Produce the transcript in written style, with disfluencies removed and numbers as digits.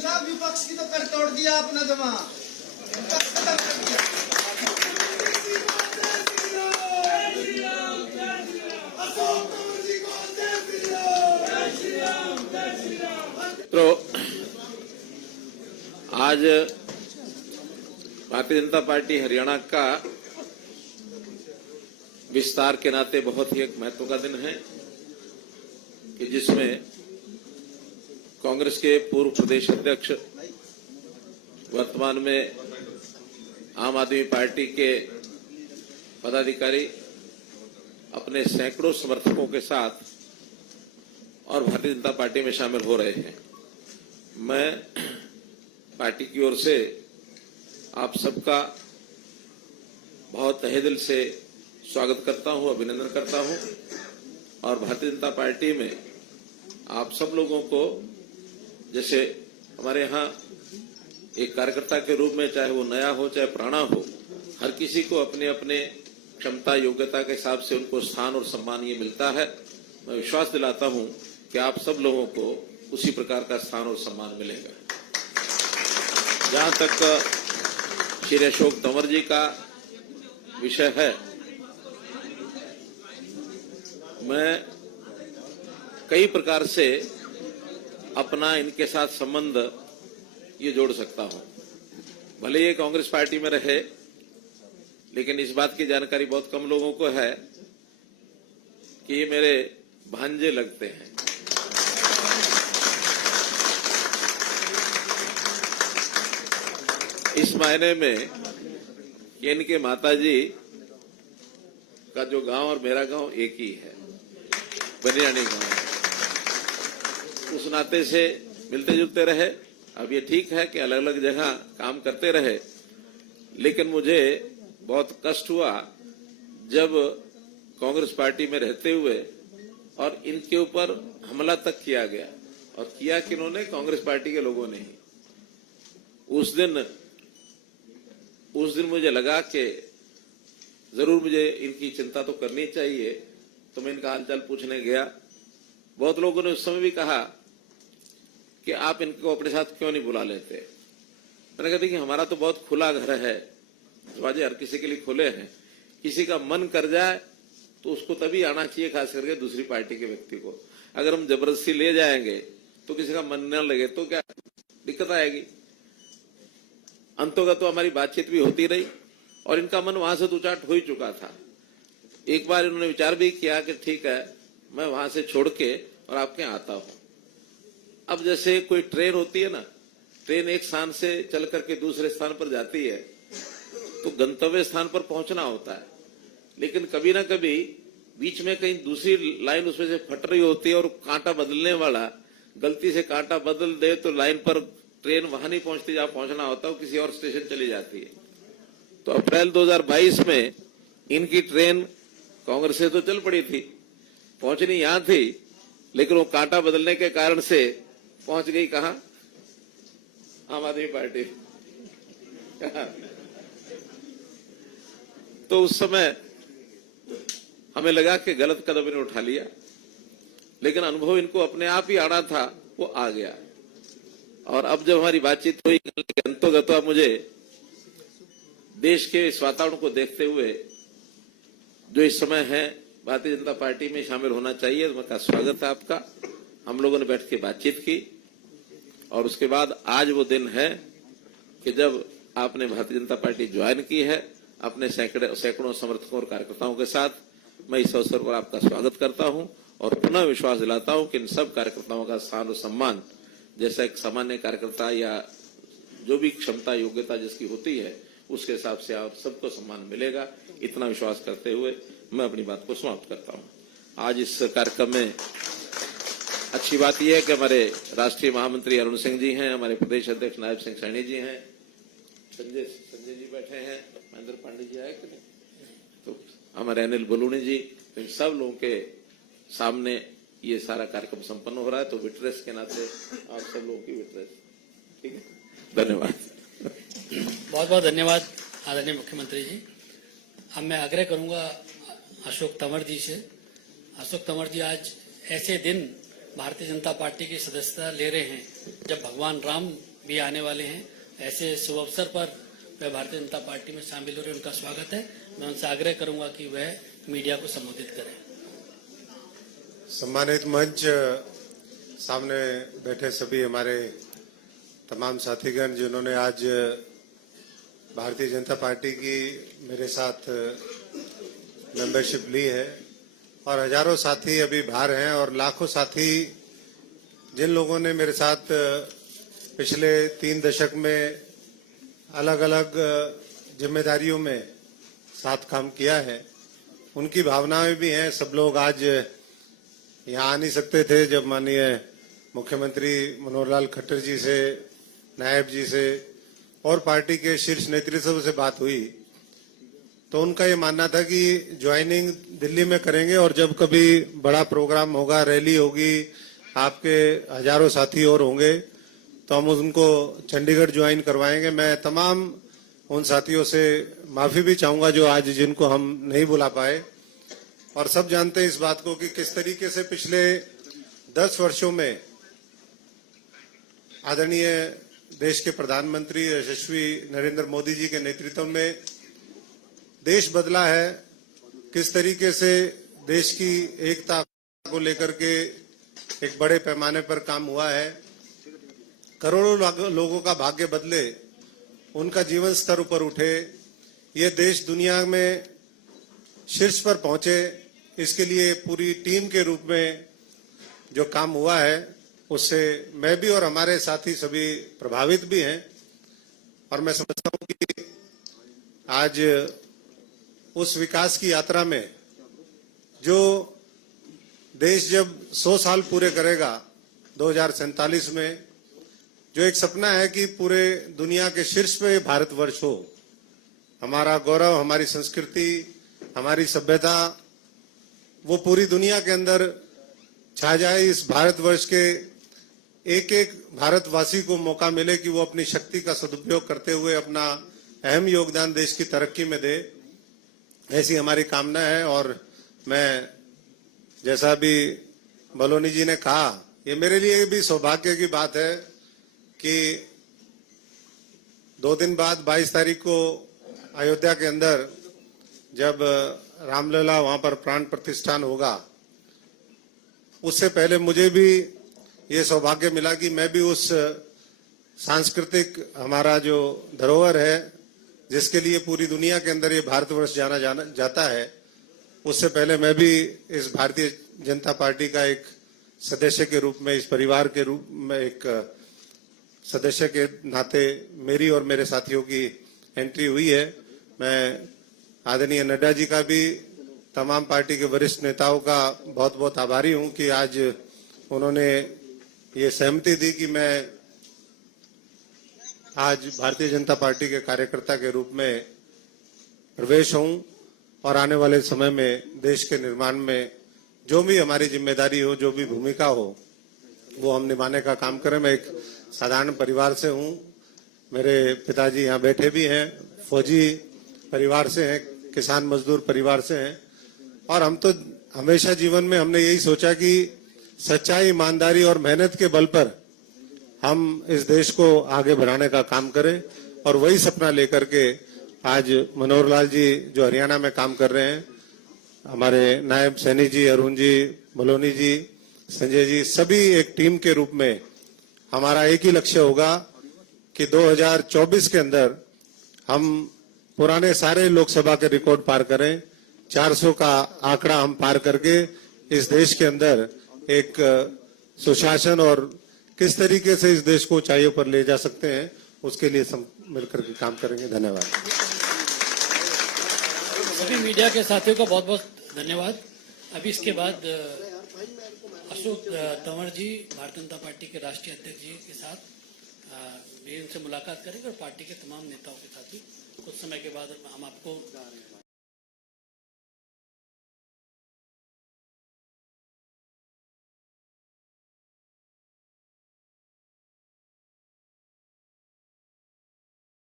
साहब विपक्ष की तो कर तोड़ दिया आपने जमा खत्म कर दिया। तो आज भारतीय जनता पार्टी हरियाणा का विस्तार के नाते बहुत ही एक महत्व का दिन है कि जिसमें कांग्रेस के पूर्व प्रदेश अध्यक्ष, वर्तमान में आम आदमी पार्टी के पदाधिकारी अपने सैकड़ों समर्थकों के साथ और भारतीय जनता पार्टी में शामिल हो रहे हैं। मैं पार्टी की ओर से आप सबका बहुत तहे दिल से स्वागत करता हूं, अभिनंदन करता हूं और भारतीय जनता पार्टी में आप सब लोगों को, जैसे हमारे यहाँ एक कार्यकर्ता के रूप में, चाहे वो नया हो चाहे पुराना हो, हर किसी को अपने अपने क्षमता योग्यता के हिसाब से उनको स्थान और सम्मान ये मिलता है। मैं विश्वास दिलाता हूं कि आप सब लोगों को उसी प्रकार का स्थान और सम्मान मिलेगा। जहां तक श्री अशोक तंवर जी का विषय है, मैं कई प्रकार से अपना इनके साथ संबंध ये जोड़ सकता हूं। भले ये कांग्रेस पार्टी में रहे, लेकिन इस बात की जानकारी बहुत कम लोगों को है कि ये मेरे भांजे लगते हैं। इस मायने में कि इनके माताजी का जो गांव और मेरा गांव एक ही है, बनियानी गांव। उस नाते से मिलते जुलते रहे। अब ये ठीक है कि अलग अलग जगह काम करते रहे, लेकिन मुझे बहुत कष्ट हुआ जब कांग्रेस पार्टी में रहते हुए और इनके ऊपर हमला तक किया गया, और किया किन्होंने? कांग्रेस पार्टी के लोगों ने ही। उस दिन मुझे लगा कि जरूर मुझे इनकी चिंता तो करनी चाहिए, तो मैं इनका हालचाल पूछने गया। बहुत लोगों ने उस समय भी कहा कि आप इनको अपने साथ क्यों नहीं बुला लेते। मैंने कहा देखिए, हमारा तो बहुत खुला घर है, दरवाजे हर किसी के लिए खुले हैं। किसी का मन कर जाए तो उसको तभी आना चाहिए, खास करके दूसरी पार्टी के व्यक्ति को। अगर हम जबरदस्ती ले जाएंगे तो किसी का मन न लगे तो क्या दिक्कत आएगी। अंतोगत तो हमारी बातचीत भी होती रही और इनका मन वहां से उचाट हो ही चुका था। एक बार इन्होंने विचार भी किया कि ठीक है, मैं वहां से छोड़ के और आपके यहाँ आता हूं। अब जैसे कोई ट्रेन होती है ना, ट्रेन एक स्थान से चल करके दूसरे स्थान पर जाती है तो गंतव्य स्थान पर पहुंचना होता है, लेकिन कभी ना कभी बीच में कहीं दूसरी लाइन उसमें से फट रही होती है और कांटा बदलने वाला गलती से कांटा बदल दे तो लाइन पर ट्रेन वहां नहीं पहुंचती जहां पहुंचना होता है, किसी और स्टेशन चली जाती है। तो अप्रैल 2022 में इनकी ट्रेन कांग्रेस से तो चल पड़ी थी, पहुंचनी यहां थी, लेकिन वो कांटा बदलने के कारण से पहुंच गई कहां? आम आदमी पार्टी। तो उस समय हमें लगा कि गलत कदम इन्होंने उठा लिया, लेकिन अनुभव इनको अपने आप ही आना था, वो आ गया। और अब जब हमारी बातचीत हुई, अंतोगत मुझे देश के इस वातावरण को देखते हुए जो इस समय है भारतीय जनता पार्टी में शामिल होना चाहिए। उनका स्वागत है आपका। हम लोगों ने बैठ के बातचीत की और उसके बाद आज वो दिन है कि जब आपने भारतीय जनता पार्टी ज्वाइन की है अपने सैकड़ों समर्थकों और कार्यकर्ताओं के साथ। मैं इस अवसर पर आपका स्वागत करता हूं और पुनः विश्वास दिलाता हूं कि इन सब कार्यकर्ताओं का स्थान और सम्मान, जैसा एक सामान्य कार्यकर्ता या जो भी क्षमता योग्यता जिसकी होती है, उसके हिसाब से आप सबको सम्मान मिलेगा। इतना विश्वास करते हुए मैं अपनी बात को समाप्त करता हूं। आज इस कार्यक्रम में अच्छी बात यह है कि हमारे राष्ट्रीय महामंत्री अरुण सिंह जी हैं, हमारे प्रदेश अध्यक्ष नायब सिंह सैनी जी हैं, संजय जी बैठे हैं, महेंद्र पांडे जी आए कि नहीं, तो हमारे अनिल बलूनी जी, इन सब लोगों के सामने ये सारा कार्यक्रम संपन्न हो रहा है। तो विटनेस के नाते आप सब लोगों की विटनेस, ठीक है। धन्यवाद। बहुत बहुत धन्यवाद आदरणीय मुख्यमंत्री जी। अब मैं आग्रह करूंगा अशोक तंवर जी से। अशोक तंवर जी, आज ऐसे दिन भारतीय जनता पार्टी की सदस्यता ले रहे हैं, जब भगवान राम भी आने वाले हैं, ऐसे शुभ अवसर पर वह भारतीय जनता पार्टी में शामिल हो रहे हैं। उनका स्वागत है। मैं उनसे आग्रह करूंगा कि वह मीडिया को संबोधित करें। सम्मानित मंच, सामने बैठे सभी हमारे तमाम साथीगण जिन्होंने आज भारतीय जनता पार्टी की मेरे साथ मेंबरशिप ली है, और हजारों साथी अभी बाहर हैं, और लाखों साथी जिन लोगों ने मेरे साथ पिछले 3 दशक में अलग अलग जिम्मेदारियों में साथ काम किया है, उनकी भावनाएं भी हैं। सब लोग आज यहाँ आ नहीं सकते थे जब माननीय मुख्यमंत्री मनोहर लाल खट्टर जी से, नायब जी से और पार्टी के शीर्ष नेतृत्व से बात हुई, तो उनका ये मानना था कि ज्वाइनिंग दिल्ली में करेंगे, और जब कभी बड़ा प्रोग्राम होगा, रैली होगी, आपके हजारों साथी और होंगे, तो हम उनको चंडीगढ़ ज्वाइन करवाएंगे। मैं तमाम उन साथियों से माफी भी चाहूंगा जो आज जिनको हम नहीं बुला पाए, और सब जानते हैं इस बात को कि किस तरीके से पिछले 10 वर्षों में आदरणीय देश के प्रधानमंत्री यशस्वी नरेंद्र मोदी जी के नेतृत्व में देश बदला है, किस तरीके से देश की एकता को लेकर के एक बड़े पैमाने पर काम हुआ है, करोड़ों लोगों का भाग्य बदले, उनका जीवन स्तर ऊपर उठे, ये देश दुनिया में शीर्ष पर पहुंचे, इसके लिए पूरी टीम के रूप में जो काम हुआ है उससे मैं भी और हमारे साथी सभी प्रभावित भी हैं। और मैं समझता हूं कि आज उस विकास की यात्रा में जो देश जब 100 साल पूरे करेगा 2047 में, जो एक सपना है कि पूरे दुनिया के शीर्ष पे भारतवर्ष हो, हमारा गौरव, हमारी संस्कृति, हमारी सभ्यता वो पूरी दुनिया के अंदर छा जाए, इस भारतवर्ष के एक एक भारतवासी को मौका मिले कि वो अपनी शक्ति का सदुपयोग करते हुए अपना अहम योगदान देश की तरक्की में दे, ऐसी हमारी कामना है। और मैं, जैसा भी बलोनी जी ने कहा, ये मेरे लिए भी सौभाग्य की बात है कि 2 दिन बाद 22 तारीख को अयोध्या के अंदर जब रामलला वहां पर प्राण प्रतिष्ठान होगा, उससे पहले मुझे भी ये सौभाग्य मिला कि मैं भी उस सांस्कृतिक हमारा जो धरोहर है, जिसके लिए पूरी दुनिया के अंदर ये भारतवर्ष जाना जाता है, उससे पहले मैं भी इस भारतीय जनता पार्टी का एक सदस्य के रूप में, इस परिवार के रूप में एक सदस्य के नाते मेरी और मेरे साथियों की एंट्री हुई है। मैं आदरणीय नड्डा जी का भी, तमाम पार्टी के वरिष्ठ नेताओं का बहुत बहुत आभारी हूं कि आज उन्होंने ये सहमति दी कि मैं आज भारतीय जनता पार्टी के कार्यकर्ता के रूप में प्रवेश हूं, और आने वाले समय में देश के निर्माण में जो भी हमारी जिम्मेदारी हो, जो भी भूमिका हो, वो हम निभाने का काम करें। मैं एक साधारण परिवार से हूं, मेरे पिताजी यहाँ बैठे भी हैं, फौजी परिवार से हैं, किसान मजदूर परिवार से हैं, और हम तो हमेशा जीवन में हमने यही सोचा कि सच्चाई, ईमानदारी और मेहनत के बल पर हम इस देश को आगे बढ़ाने का काम करें, और वही सपना लेकर के आज मनोहर लाल जी जो हरियाणा में काम कर रहे हैं, हमारे नायब सैनी जी, अरुण जी, बलोनी जी, संजय जी, सभी एक टीम के रूप में हमारा एक ही लक्ष्य होगा कि 2024 के अंदर हम पुराने सारे लोकसभा के रिकॉर्ड पार करें, 400 का आंकड़ा हम पार करके इस देश के अंदर एक सुशासन और किस तरीके से इस देश को ऊंचाइयों पर ले जा सकते हैं, उसके लिए सब मिलकर के काम करेंगे। धन्यवाद। सभी मीडिया के साथियों का बहुत बहुत धन्यवाद। अभी इसके बाद अशोक तंवर जी, भारतीय जनता पार्टी के राष्ट्रीय अध्यक्ष जी के साथ भी उनसे मुलाकात करेंगे, और पार्टी के तमाम नेताओं के साथ भी कुछ समय के बाद हम आपको